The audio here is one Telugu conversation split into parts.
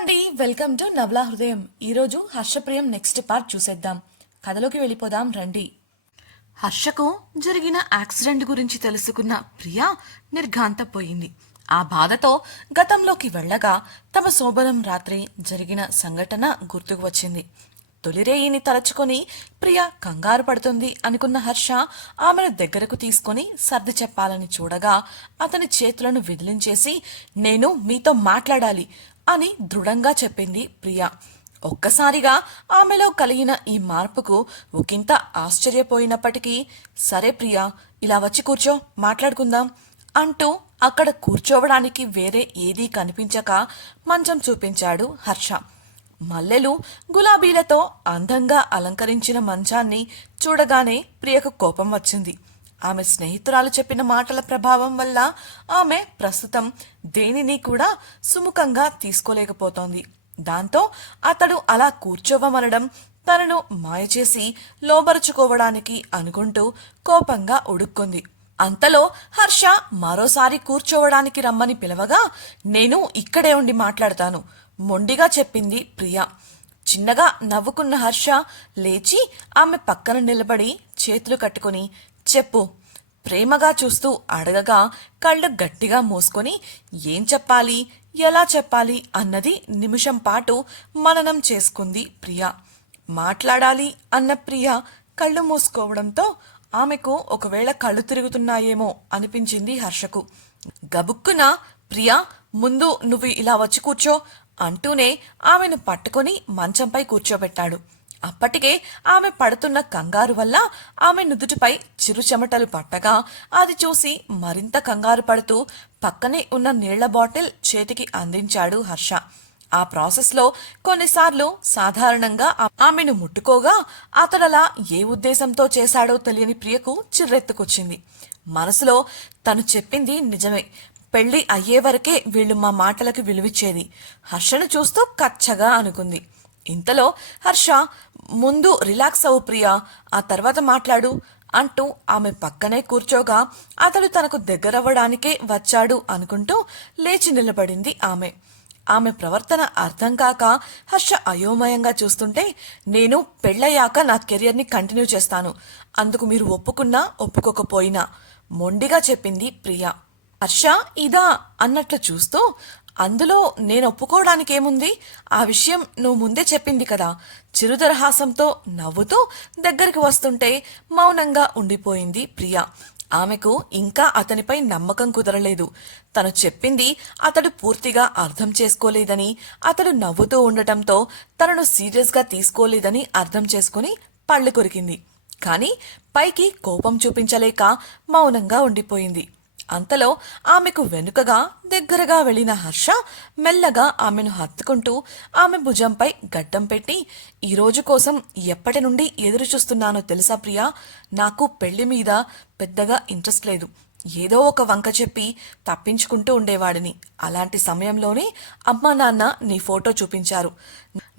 అండి వెల్కమ్ టు నవలా హృదయం. ఈరోజు హర్షప్రియం నెక్స్ట్ పార్ట్ చూసేద్దాం. కథలోకి వెళ్ళిపోదాం రండి. హర్షకు జరిగిన యాక్సిడెంట్ గురించి తెలుసుకున్న ప్రియా నిర్ఘాంతపోయింది. ఆ బాధతో గతంలోకి వెళ్ళగా తమ శోభనం రాత్రి జరిగిన సంఘటన గుర్తుకు వచ్చింది. తొలిరేయిని తలచుకొని ప్రియ కంగారు పడుతుంది అనుకున్న హర్ష ఆమెను దగ్గరకు తీసుకొని సర్ది చెప్పాలని చూడగా అతని చేతులను విదిలించేసి నేను మీతో మాట్లాడాలి. అని దృఢంగా చెప్పింది ప్రియ. ఒక్కసారిగా ఆమెలో కలిగిన ఈ మార్పుకు ఒకంత ఆశ్చర్యపోయినప్పటికీ సరే ప్రియా ఇలా వచ్చి కూర్చో మాట్లాడుకుందాం అంటూ అక్కడ కూర్చోవడానికి వేరే ఏదీ కనిపించక మంచం చూపించాడు హర్ష. మల్లెలు గులాబీలతో అందంగా అలంకరించిన మంచాన్ని చూడగానే ప్రియకు కోపం వచ్చింది. ఆమె స్నేహితురాలు చెప్పిన మాటల ప్రభావం వల్ల ఆమె ప్రస్తుతం దేనిని కూడా సుముఖంగా తీసుకోలేకపోతోంది. దాంతో అతడు అలా కూర్చోవమనడం తనను మాయ చేసి లోబరుచుకోవడానికి అనుకుంటూ కోపంగా ఉడుక్కుంది. అంతలో హర్ష మరోసారి కూర్చోవడానికి రమ్మని పిలవగా నేను ఇక్కడే ఉండి మాట్లాడతాను మొండిగా చెప్పింది ప్రియా. చిన్నగా నవ్వుకున్న హర్ష లేచి ఆమె పక్కన నిలబడి చేతులు కట్టుకుని చెప్పు. ప్రేమగా చూస్తూ అడగగా కళ్ళు గట్టిగా మూసుకొని ఏం చెప్పాలి ఎలా చెప్పాలి అన్నది నిమిషం పాటు మననం చేసుకుంది ప్రియ. మాట్లాడాలి అన్న ప్రియ కళ్ళు మూసుకోవడంతో ఆమెకు ఒకవేళ కళ్ళు తిరుగుతున్నాయేమో అనిపించింది హర్షకు. గబుక్కున ప్రియా ముందు నువ్వు ఇలా వచ్చి కూర్చో అంటూనే ఆమెను పట్టుకొని మంచంపై కూర్చోబెట్టాడు. అప్పటికే ఆమె పడుతున్న కంగారు వల్ల ఆమె నుదుటిపై చిరు చెమటలు పట్టగా అది చూసి మరింత కంగారు పడుతూ పక్కనే ఉన్న నీళ్ళ బాటిల్ చేతికి అందించాడు హర్ష. ఆ ప్రాసెస్లో కొన్నిసార్లు సాధారణంగా ఆమెను ముట్టుకోగా అతడలా ఏ ఉద్దేశంతో చేశాడో తెలియని ప్రియకు చిర్రెత్తుకొచ్చింది. మనసులో తను చెప్పింది నిజమే. పెళ్ళి అయ్యే వరకే వీళ్ళు మా మాటలకు విలువిచ్చేది. హర్షను చూస్తూ కచ్చగా అనుకుంది. ఇంతలో హర్ష ముందు రిలాక్స్ అవు ప్రియా ఆ తర్వాత మాట్లాడు అంటూ ఆమె పక్కనే కూర్చోగా అతడు తనకు దగ్గరవ్వడానికే వచ్చాడు అనుకుంటూ లేచి నిలబడింది ఆమె. ఆమె ప్రవర్తన అర్థం కాక హర్ష అయోమయంగా చూస్తుంటే నేను పెళ్ళయ్యాక నా కెరియర్ని కంటిన్యూ చేస్తాను. అందుకు మీరు ఒప్పుకున్నా ఒప్పుకోకపోయినా మొండిగా చెప్పింది ప్రియా. హర్ష ఇదా అన్నట్లు చూస్తూ అందులో నేను ఒప్పుకోవడానికి ఏముంది ఆ విషయం నువ్వు ముందే చెప్పింది కదా. చిరుదరహాసంతో నవ్వుతూ దగ్గరికి వస్తుంటే మౌనంగా ఉండిపోయింది ప్రియా. ఆమెకు ఇంకా అతనిపై నమ్మకం కుదరలేదు. తను చెప్పింది అతడు పూర్తిగా అర్థం చేసుకోలేదని అతడు నవ్వుతూ ఉండటంతో తనను సీరియస్గా తీసుకోలేదని అర్థం చేసుకుని పళ్ళు కొరికింది. కానీ పైకి కోపం చూపించలేక మౌనంగా ఉండిపోయింది. అంతలో ఆమెకు వెనుకగా దగ్గరగా వెళ్ళిన హర్ష మెల్లగా ఆమెను హత్తుకుంటూ ఆమె భుజంపై గడ్డం పెట్టి ఈ రోజు కోసం ఎప్పటి నుండి ఎదురు చూస్తున్నానో తెలుసా ప్రియా? నాకు పెళ్ళి మీద పెద్దగా ఇంట్రెస్ట్ లేదు. ఏదో ఒక వంక చెప్పి తప్పించుకుంటూ ఉండేవాడిని. అలాంటి సమయంలోనే అమ్మా నాన్న నీ ఫోటో చూపించారు.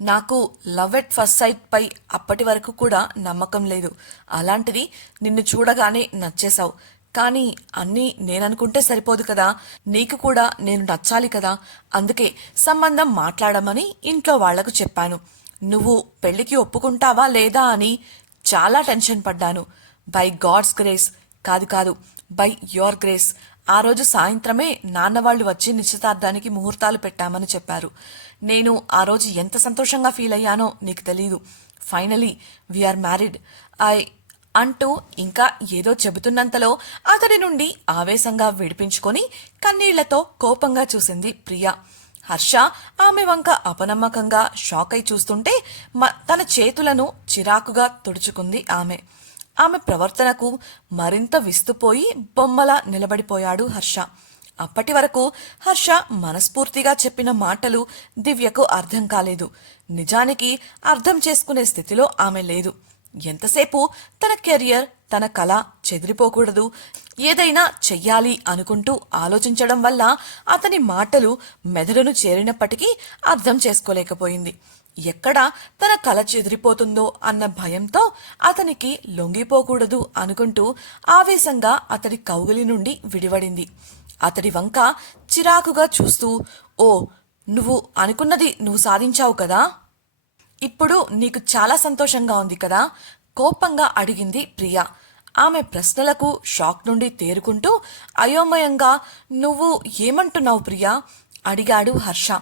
నాకు లవ్ ఎట్ ఫస్ట్ సైట్ పై అప్పటి వరకు కూడా నమ్మకం లేదు. అలాంటిది నిన్ను చూడగానే నచ్చేశావు. కానీ అన్నీ నేననుకుంటే సరిపోదు కదా. నీకు కూడా నేను నచ్చాలి కదా. అందుకే సంబంధం మాట్లాడమని ఇంట్లో వాళ్ళకు చెప్పాను. నువ్వు పెళ్ళికి ఒప్పుకుంటావా లేదా అని చాలా టెన్షన్ పడ్డాను. By God's grace. కాదు కాదు బై యోర్ గ్రేస్. ఆ రోజు సాయంత్రమే నాన్న వాళ్ళు వచ్చి నిశ్చితార్థానికి ముహూర్తాలు పెట్టామని చెప్పారు. నేను ఆ రోజు ఎంత సంతోషంగా ఫీల్ అయ్యానో నీకు తెలీదు. ఫైనలీ వీఆర్ మ్యారీడ్ ఐ అంటూ ఇంకా ఏదో చెబుతున్నంతలో అతడి నుండి ఆవేశంగా విడిపించుకొని కన్నీళ్ళతో కోపంగా చూసింది ప్రియా. హర్ష ఆమె వంక అపనమ్మకంగా షాక్ అయి చూస్తుంటే మ- తన చేతులను చిరాకుగా తుడుచుకుంది ఆమె. ఆమె ప్రవర్తనకు మరింత విస్తుపోయి బొమ్మలా నిలబడిపోయాడు హర్ష. అప్పటి వరకు హర్ష మనస్ఫూర్తిగా చెప్పిన మాటలు దివ్యకు అర్థం కాలేదు. నిజానికి అర్థం చేసుకునే స్థితిలో ఆమె లేదు. ఎంతసేపు తన కెరియర్ తన కళ చెదిరిపోకూడదు. ఏదైనా చెయ్యాలి అనుకుంటూ ఆలోచించడం వల్ల అతని మాటలు మెదడును చేరినప్పటికీ అర్థం చేసుకోలేకపోయింది. ఎక్కడ తన కళ చెదిరిపోతుందో అన్న భయంతో అతనికి లొంగిపోకూడదు అనుకుంటూ ఆవేశంగా అతడి కౌగిలి నుండి విడివడింది. అతడి వంక చిరాకుగా చూస్తూ ఓ నువ్వు అనుకున్నది నువ్వు సాధించావు కదా? ఇప్పుడు నీకు చాలా సంతోషంగా ఉంది కదా? కోపంగా అడిగింది ప్రియా. ఆమె ప్రశ్నలకు షాక్ నుండి తేరుకుంటూ అయోమయంగా నువ్వు ఏమంటున్నావు ప్రియా? అడిగాడు హర్ష.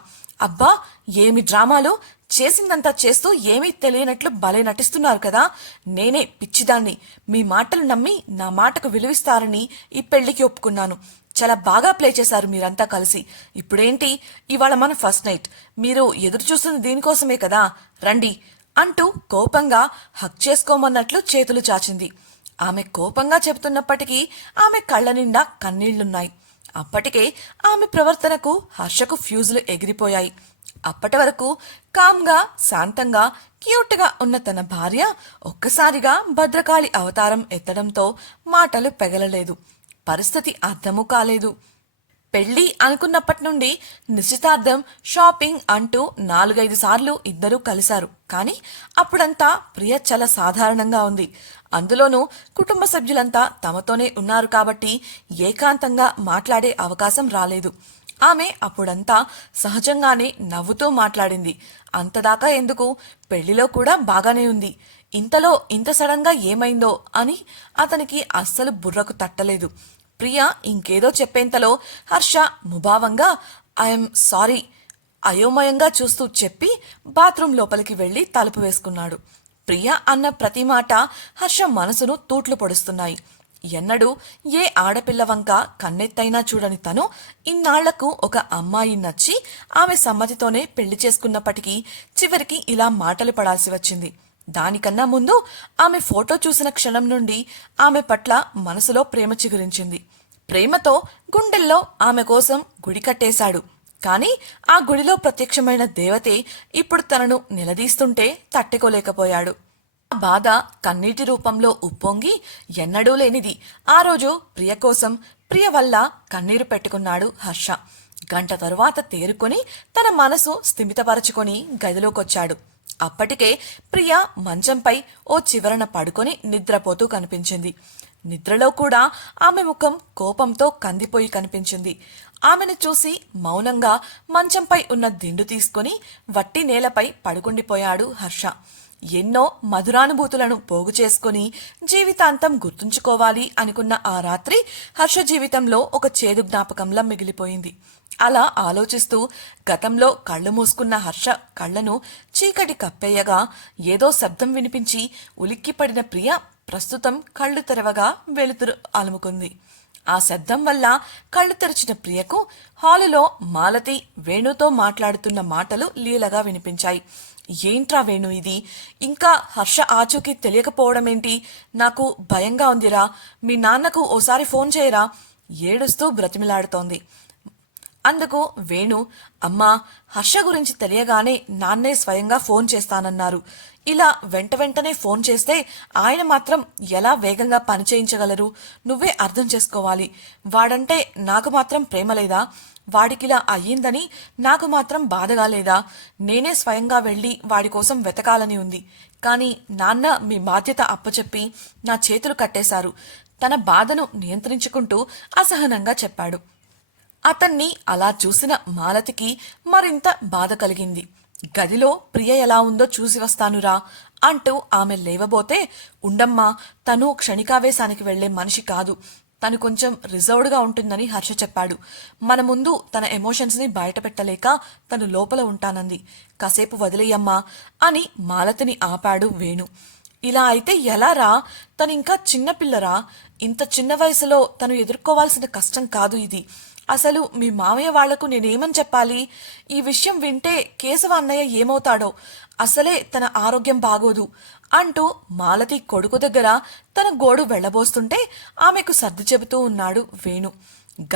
అబ్బా ఏమి డ్రామాలు? చేసిందంతా చేస్తూ ఏమీ తెలియనట్లు భలే నటిస్తున్నారు కదా? నేనే పిచ్చిదాన్ని. మీ మాటలు నమ్మి నా మాటకు విలువిస్తారని ఈ పెళ్ళికి ఒప్పుకున్నాను. చాలా బాగా ప్లే చేశారు మీరంతా కలిసి. ఇప్పుడేంటి? ఇవాళ మన ఫస్ట్ నైట్. మీరు ఎదురు చూస్తుంది దీనికోసమే కదా? రండి. అంటూ కోపంగా హక్ చేసుకోమన్నట్లు చేతులు చాచింది. ఆమె కోపంగా చెబుతున్నప్పటికీ ఆమె కళ్ళ నిండా కన్నీళ్ళున్నాయి. అప్పటికే ఆమె ప్రవర్తనకు హర్షకు ఫ్యూజులు ఎగిరిపోయాయి. అప్పటి వరకు కామ్గా శాంతంగా క్యూట్గా ఉన్న తన భార్య ఒక్కసారిగా భద్రకాళి అవతారం ఎత్తడంతో మాటలు పెగలలేదు. పరిస్థితి అర్థము కాలేదు. పెళ్ళి అనుకున్నప్పటి నుండి నిశ్చితార్థం షాపింగ్ అంటూ నాలుగైదు సార్లు ఇద్దరూ కలిశారు. కానీ అప్పుడంతా ప్రియ చాలా సాధారణంగా ఉంది. అందులోనూ కుటుంబ సభ్యులంతా తమతోనే ఉన్నారు కాబట్టి ఏకాంతంగా మాట్లాడే అవకాశం రాలేదు. ఆమె అప్పుడంతా సహజంగానే నవ్వుతూ మాట్లాడింది. అంతదాకా ఎందుకు? పెళ్ళిలో కూడా బాగానే ఉంది. ఇంతలో ఇంత సడన్గా ఏమైందో అని అతనికి అస్సలు బుర్రకు తట్టలేదు. ప్రియ ఇంకేదో చెప్పేంతలో హర్ష ముభావంగా ఐఎమ్ సారీ అయోమయంగా చూస్తూ చెప్పి బాత్రూం లోపలికి వెళ్ళి తలుపు వేసుకున్నాడు. ప్రియ అన్న ప్రతి మాట హర్ష మనసును తూట్లు పొడుస్తున్నాయి. ఎన్నడూ ఏ ఆడపిల్ల వంక కన్నెత్తైనా చూడని తను ఇన్నాళ్ళకు ఒక అమ్మాయి నచ్చి ఆమె సమ్మతితోనే పెళ్ళి చేసుకున్నప్పటికీ చివరికి ఇలా మాటలు పడాల్సి వచ్చింది. దానికన్నా ముందు ఆమె ఫోటో చూసిన క్షణం నుండి ఆమె పట్ల మనసులో ప్రేమ చిగురించింది. ప్రేమతో గుండెల్లో ఆమె కోసం గుడి కట్టేశాడు. కానీ ఆ గుడిలో ప్రత్యక్షమైన దేవతే ఇప్పుడు తనను నిలదీస్తుంటే తట్టుకోలేకపోయాడు. ఆ బాధ కన్నీటి రూపంలో ఉప్పొంగి ఎన్నడూ లేనిది. ఆ రోజు ప్రియ కోసం ప్రియ వల్ల కన్నీరు పెట్టుకున్నాడు హర్ష. గంట తరువాత తేరుకొని తన మనసు స్థిమితపరచుకొని గదిలోకొచ్చాడు. అప్పటికే ప్రియ మంచంపై ఓ చివరన పడుకొని నిద్రపోతూ కనిపించింది. నిద్రలో కూడా ఆమె ముఖం కోపంతో కందిపోయి కనిపించింది. ఆమెను చూసి మౌనంగా మంచంపై ఉన్న దిండు తీసుకుని వట్టి నేలపై పడుకుండిపోయాడు హర్ష. ఎన్నో మధురానుభూతులను పోగు చేసుకుని జీవితాంతం గుర్తుంచుకోవాలి అనుకున్న ఆ రాత్రి హర్ష జీవితంలో ఒక చేదు జ్ఞాపకంలా మిగిలిపోయింది. అలా ఆలోచిస్తూ గతంలో కళ్ళు మూసుకున్న హర్ష కళ్ళను చీకటి కప్పేయగా ఏదో శబ్దం వినిపించి ఉలిక్కిపడిన ప్రియ ప్రస్తుతం కళ్ళు తెరవగా వెలుతురు అలుముకుంది. ఆ శబ్దం వల్ల కళ్ళు తెరిచిన ప్రియకు హాలులో మాలతి వేణుతో మాట్లాడుతున్న మాటలు లీలగా వినిపించాయి. ఏంట్రా వేణు ఇది? ఇంకా హర్ష ఆచూకీ తెలియకపోవడమేంటి? నాకు భయంగా ఉందిరా. మీ నాన్నకు ఓసారి ఫోన్ చేయరా? ఏడుస్తూ బ్రతిమిలాడుతోంది. అందుకు వేణు అమ్మా హర్ష గురించి తెలియగానే నాన్నే స్వయంగా ఫోన్ చేస్తానన్నారు. ఇలా వెంట వెంటనే ఫోన్ చేస్తే ఆయన మాత్రం ఎలా వేగంగా పని చేయించగలరు? నువ్వే అర్థం చేసుకోవాలి. వాడంటే నాకు మాత్రం ప్రేమ లేదా? వాడికిలా అయ్యిందని నాకు మాత్రం బాధగా లేదా? నేనే స్వయంగా వెళ్ళి వాడి కోసం వెతకాలని ఉంది. కానీ నాన్న మీ బాధ్యత అప్పచెప్పి నా చేతులు కట్టేశారు. తన బాధను నియంత్రించుకుంటూ అసహనంగా చెప్పాడు. అతన్ని అలా చూసిన మాలతికి మరింత బాధ కలిగింది. గదిలో ప్రియ ఎలా ఉందో చూసి వస్తానురా అంటూ ఆమె లేవబోతే ఉండమ్మా తను క్షణికావేశానికి వెళ్ళే మనిషి కాదు. తను కొంచెం రిజర్వ్డ్గా ఉంటుందని హర్ష చెప్పాడు. మన ముందు తన ఎమోషన్స్ని బయటపెట్టలేక తను లోపల ఉంటానంది. కాసేపు వదిలేయమ్మా అని మాలతిని ఆపాడు వేణు. ఇలా అయితే ఎలా రా తను ఇంకా చిన్నపిల్లరా ఇంత చిన్న వయసులో తను ఎదుర్కోవాల్సిన కష్టం కాదు ఇది. అసలు మీ మామయ్య వాళ్ళకు నేనేమని చెప్పాలి? ఈ విషయం వింటే కేశవ అన్నయ్య ఏమవుతాడో? అసలే తన ఆరోగ్యం బాగోదు. అంటూ మాలతి కొడుకు దగ్గర తన గోడు వెళ్ళబోస్తుంటే ఆమెకు సర్ది చెబుతూ ఉన్నాడు వేణు.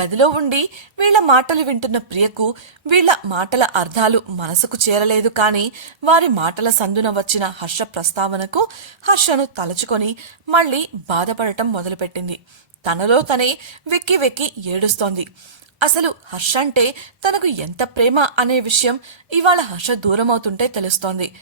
గదిలో ఉండి వీళ్ళ మాటలు వింటున్న ప్రియకు వీళ్ళ మాటల అర్థాలు మనసుకు చేరలేదు కాని వారి మాటల సందున వచ్చిన హర్ష ప్రస్తావనకు హర్షను తలుచుకొని మళ్ళీ బాధపడటం మొదలుపెట్టింది. తనలో తనే వెక్కి వెక్కి ఏడుస్తోంది. అసలు హర్ష అంటే తనకు ఎంత ప్రేమ అనే విషయం ఇవాళ హర్ష దూరం అవుతుంటే తెలుస్తోంది.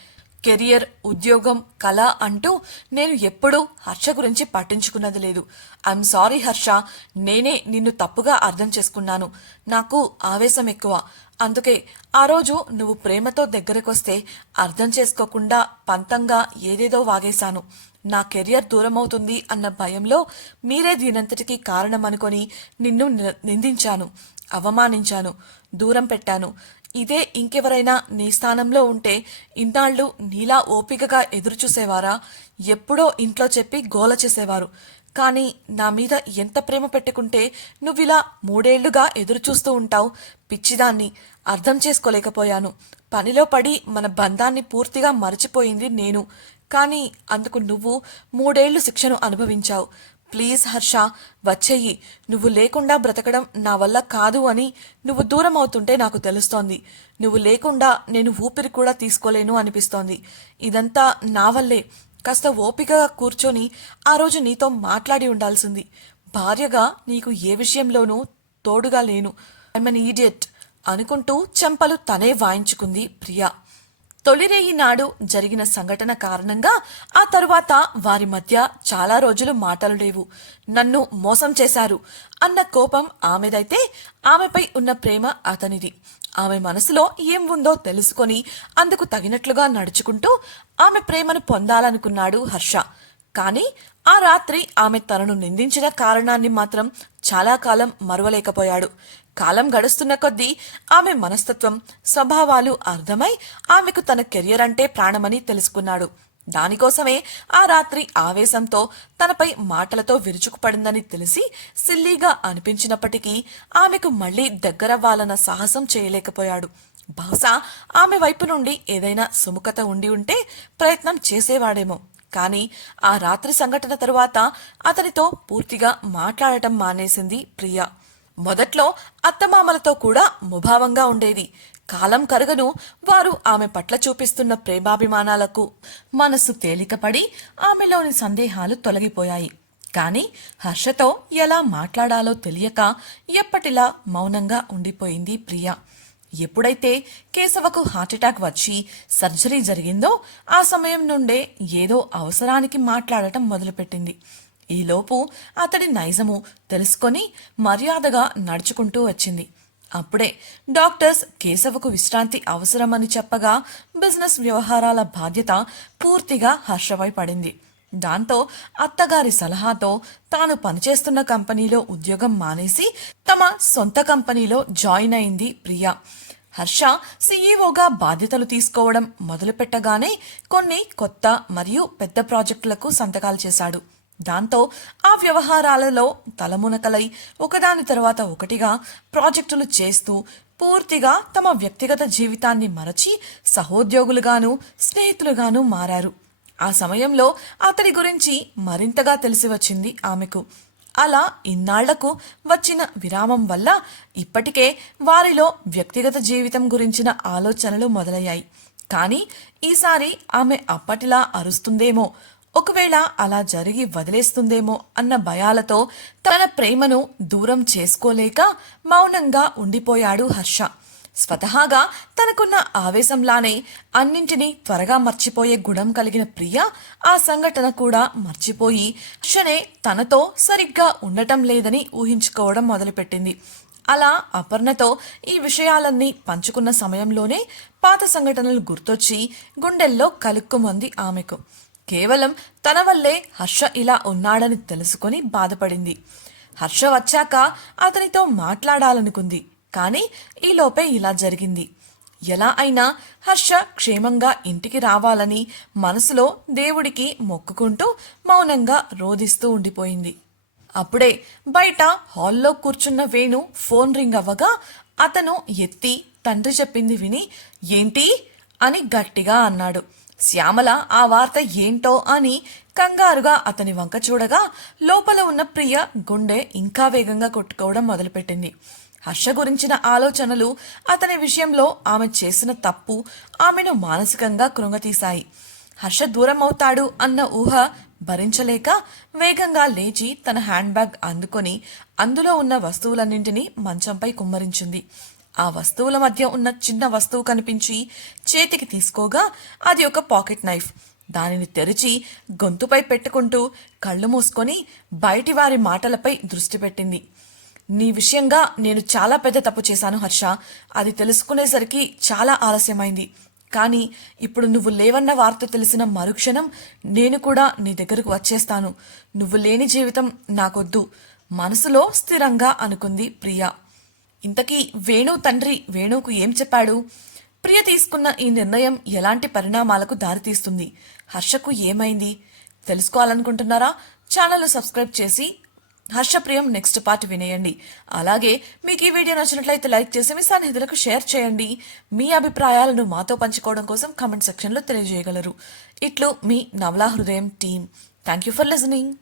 కెరియర్ ఉద్యోగం కళ అంటూ నేను ఎప్పుడూ హర్ష గురించి పట్టించుకున్నది లేదు. I'm sorry Harsha. నేనే నిన్ను తప్పుగా అర్థం చేసుకున్నాను. నాకు ఆవేశం ఎక్కువ. అందుకే ఆ రోజు నువ్వు ప్రేమతో దగ్గరకొస్తే అర్థం చేసుకోకుండా పంతంగా ఏదేదో వాగేశాను. నా కెరియర్ దూరమవుతుంది అన్న భయంలో మీరే దీనంతటికీ కారణమనుకొని నిన్ను ని- నిందించాను అవమానించాను దూరం పెట్టాను. ఇదే ఇంకెవరైనా నీ స్థానంలో ఉంటే ఇన్నాళ్ళు నీలా ఓపికగా ఎదురుచూసేవారా? ఎప్పుడో ఇంట్లో చెప్పి గోల చేసేవారు. కానీ నా మీద ఎంత ప్రేమ పెట్టుకుంటే నువ్విలా మూడేళ్ళుగా ఎదురుచూస్తూ ఉంటావు. పిచ్చిదాన్ని అర్థం చేసుకోలేకపోయాను. పనిలో పడి మన బంధాన్ని పూర్తిగా మరచిపోయింది నేను. కానీ అందుకు నువ్వు మూడేళ్ళు శిక్షను అనుభవించావు. ప్లీజ్ హర్ష వచ్చేయి. నువ్వు లేకుండా బ్రతకడం నా వల్ల కాదు అని నువ్వు దూరం అవుతుంటే నాకు తెలుస్తోంది. నువ్వు లేకుండా నేను ఊపిరి కూడా తీసుకోలేను అనిపిస్తోంది. ఇదంతా నా వల్లే. కాస్త ఓపికగా కూర్చొని ఆ రోజు నీతో మాట్లాడి ఉండాల్సింది. భార్యగా నీకు ఏ విషయంలోనూ తోడుగా లేను. మన్ ఈడియట్ అనుకుంటూ చెంపలు తనే వాయించుకుంది ప్రియా. తొలిరేయి నాడు జరిగిన సంఘటన కారణంగా ఆ తరువాత వారి మధ్య చాలా రోజులు మాటలు లేవు. నన్ను మోసం చేశారు అన్న కోపం ఆమెదైతే ఆమెపై ఉన్న ప్రేమ అతనిది. ఆమె మనసులో ఏం ఉందో తెలుసుకొని అందుకు తగినట్లుగా నడుచుకుంటూ ఆమె ప్రేమను పొందాలనుకున్నాడు హర్ష. కానీ ఆ రాత్రి ఆమె తనను నిందించిన కారణాన్ని మాత్రం చాలా కాలం మరువలేకపోయాడు. కాలం గడుస్తున్న కొద్దీ ఆమె మనస్తత్వం స్వభావాలు అర్థమై ఆమెకు తన కెరియర్ అంటే ప్రాణమని తెలుసుకున్నాడు. దానికోసమే ఆ రాత్రి ఆవేశంతో తనపై మాటలతో విరుచుకుపడిందని తెలిసి సిల్లీగా అనిపించినప్పటికీ ఆమెకు మళ్ళీ దగ్గరవ్వాలన్న సాహసం చేయలేకపోయాడు. బహుశా ఆమె వైపు నుండి ఏదైనా సుముఖత ఉండి ఉంటే ప్రయత్నం చేసేవాడేమో. కానీ ఆ రాత్రి సంఘటన తరువాత అతనితో పూర్తిగా మాట్లాడటం మానేసింది ప్రియా. మొదట్లో అత్తమామలతో కూడా ముభావంగా ఉండేది. కాలం కరుగను వారు ఆమె పట్ల చూపిస్తున్న ప్రేమాభిమానాలకు మనసు తేలికపడి ఆమెలోని సందేహాలు తొలగిపోయాయి. కానీ హర్షతో ఎలా మాట్లాడాలో తెలియక ఎప్పటిలా మౌనంగా ఉండిపోయింది ప్రియా. ఎప్పుడైతే కేశవకు హార్ట్అటాక్ వచ్చి సర్జరీ జరిగిందో ఆ సమయం నుండే ఏదో అవసరానికి మాట్లాడటం మొదలుపెట్టింది. ఈలోపు అతడి నైజము తెలుసుకొని మర్యాదగా నడుచుకుంటూ వచ్చింది. అప్పుడే డాక్టర్స్ కేశవకు విశ్రాంతి అవసరమని చెప్పగా బిజినెస్ వ్యవహారాల బాధ్యత పూర్తిగా హర్షవై పడింది. దాంతో అత్తగారి సలహాతో తాను పనిచేస్తున్న కంపెనీలో ఉద్యోగం మానేసి తమ సొంత కంపెనీలో జాయిన్ అయింది ప్రియా. హర్ష సీఈఓగా బాధ్యతలు తీసుకోవడం మొదలుపెట్టగానే కొన్ని కొత్త మరియు పెద్ద ప్రాజెక్టులకు సంతకాలు చేశాడు. దాంతో ఆ వ్యవహారాలలో తలమునకలై ఒకదాని తర్వాత ఒకటిగా ప్రాజెక్టులు చేస్తూ పూర్తిగా తమ వ్యక్తిగత జీవితాన్ని మరచి సహోద్యోగులుగాను స్నేహితులుగాను మారారు. ఆ సమయంలో అతడి గురించి మరింతగా తెలిసి వచ్చింది ఆమెకు. అలా ఇన్నాళ్ళకు వచ్చిన విరామం వల్ల ఇప్పటికే వారిలో వ్యక్తిగత జీవితం గురించిన ఆలోచనలు మొదలయ్యాయి. కానీ ఈసారి ఆమె అప్పటిలా అరుస్తుందేమో ఒకవేళ అలా జరిగి వదిలేస్తుందేమో అన్న భయాలతో తన ప్రేమను దూరం చేసుకోలేక మౌనంగా ఉండిపోయాడు హర్ష. స్వతహాగా తనకున్న ఆవేశంలానే అన్నింటినీ త్వరగా మర్చిపోయే గుణం కలిగిన ప్రియ ఆ సంఘటన కూడా మర్చిపోయి హర్షనే తనతో సరిగ్గా ఉండటం లేదని ఊహించుకోవడం మొదలుపెట్టింది. అలా అపర్ణతో ఈ విషయాలన్నీ పంచుకున్న సమయంలోనే పాత సంఘటనలు గుర్తొచ్చి గుండెల్లో కలుక్కుమంది ఆమెకు. కేవలం తన వల్లే హర్ష ఇలా ఉన్నాడని తెలుసుకొని బాధపడింది. హర్ష వచ్చాక అతనితో మాట్లాడాలనుకుంది. కానీ ఈలోపే ఇలా జరిగింది. ఎలా అయినా హర్ష క్షేమంగా ఇంటికి రావాలని మనసులో దేవుడికి మొక్కుకుంటూ మౌనంగా రోధిస్తూ ఉండిపోయింది. అప్పుడే బయట హాల్లో కూర్చున్న వేణు ఫోన్ రింగ్ అవ్వగా అతను ఎత్తి తండ్రి చెప్పింది విని ఏంటి? అని గట్టిగా అన్నాడు. శ్యామల ఆ వార్త ఏంటో? అని కంగారుగా అతని వంక చూడగా లోపల ఉన్న ప్రియ గుండె ఇంకా వేగంగా కొట్టుకోవడం మొదలుపెట్టింది. హర్ష గురించిన ఆలోచనలు అతని విషయంలో ఆమె చేసిన తప్పు ఆమెను మానసికంగా కృంగతీశాయి. హర్ష దూరం అవుతాడు అన్న ఊహ భరించలేక వేగంగా లేచి తన హ్యాండ్ బ్యాగ్ అందుకొని అందులో ఉన్న వస్తువులన్నింటినీ మంచంపై కుమ్మరించింది. ఆ వస్తువుల మధ్య ఉన్న చిన్న వస్తువు కనిపించి చేతికి తీసుకోగా అది ఒక పాకెట్ నైఫ్. దానిని తెరిచి గొంతుపై పెట్టుకుంటూ కళ్ళు మూసుకొని బయటి వారి మాటలపై దృష్టి పెట్టింది. నీ విషయంగా నేను చాలా పెద్ద తప్పు చేశాను హర్ష. అది తెలుసుకునేసరికి చాలా ఆలస్యమైంది. కానీ ఇప్పుడు నువ్వు లేవన్న వార్త తెలిసిన మరుక్షణం నేను కూడా నీ దగ్గరకు వచ్చేస్తాను. నువ్వు లేని జీవితం నాకొద్దు. మనసులో స్థిరంగా అనుకుంది ప్రియా. ఇంతకీ వేణు తండ్రి వేణుకు ఏం చెప్పాడు? ప్రియ తీసుకున్న ఈ నిర్ణయం ఎలాంటి పరిణామాలకు దారితీస్తుంది? హర్షకు ఏమైంది? తెలుసుకోవాలనుకుంటున్నారా? ఛానల్ సబ్స్క్రైబ్ చేసి హర్షప్రియం నెక్స్ట్ పార్ట్ వినేయండి. అలాగే మీకు ఈ వీడియో నచ్చినట్లయితే లైక్ చేసి మీ సన్నిహితులకు షేర్ చేయండి. మీ అభిప్రాయాలను మాతో పంచుకోవడం కోసం కమెంట్ సెక్షన్లో తెలియజేయగలరు. ఇట్లు మీ నవలా హృదయం team thank you for listening.